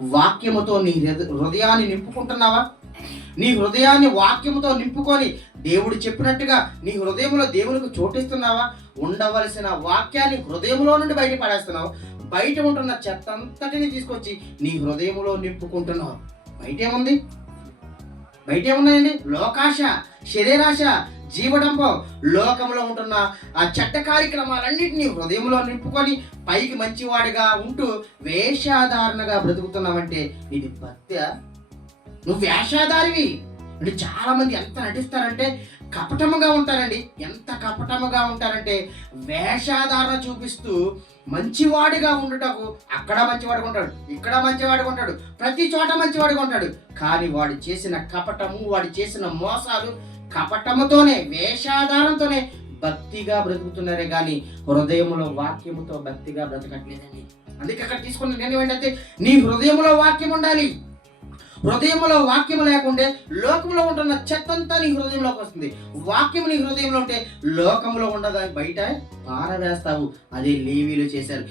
వాక్యముతో నీ హృదయాన్ని నింపుకుంటున్నావా? నీ హృదయాన్ని వాక్యముతో నింపుకొని దేవుడు చెప్పినట్టుగా నీ హృదయంలో దేవునికి చోటిస్తున్నావా? ఉండవలసిన వాక్యాన్ని హృదయంలో నుండి బయటపడేస్తున్నావు. బయట ఉంటున్న చెత్త అంతటిని తీసుకొచ్చి నీ హృదయంలో నింపుకుంటున్నావు. బయట ఏముంది బయట ఏమున్నాయండి లోకాశ శరీరాశ జీవడంలో లోకంలో ఉంటున్న ఆ చెడ్డ కార్యక్రమాలన్నింటినీ హృదయంలో నింపుకొని పైకి మంచివాడిగా ఉంటూ వేషాధారణగా బ్రతుకుతున్నావంటే ఇది భక్త్యా నువ్వు వేషాధారివి. అంటే చాలామంది ఎంత నటిస్తారంటే కపటముగా ఉంటారండి. ఎంత కపటముగా ఉంటారంటే వేషాధారణ చూపిస్తూ మంచివాడిగా ఉండుటకు అక్కడ మంచివాడుగా ఉంటాడు ఇక్కడ మంచివాడుగా ఉంటాడు ప్రతి చోట మంచివాడుగా ఉంటాడు కానీ వాడు చేసిన కపటము వాడు చేసిన మోసాలు కపటముతోనే వేషాధారంతోనే భక్తిగా బ్రతుకుతున్నారే కానీ హృదయములో వాక్యముతో భక్తిగా బ్రతకట్లేదండి. అందుకే అక్కడ తీసుకున్న నేను ఏంటంటే నీ హృదయంలో వాక్యం ఉండాలి. హృదయంలో వాక్యం లేకుంటే లోకంలో ఉంటున్న చెత్తంతా నీ హృదయంలోకి వస్తుంది. వాక్యం నీ హృదయంలో ఉంటే లోకంలో ఉండదా బయట పారవేస్తావు. అదే లేవీలు చేశారు.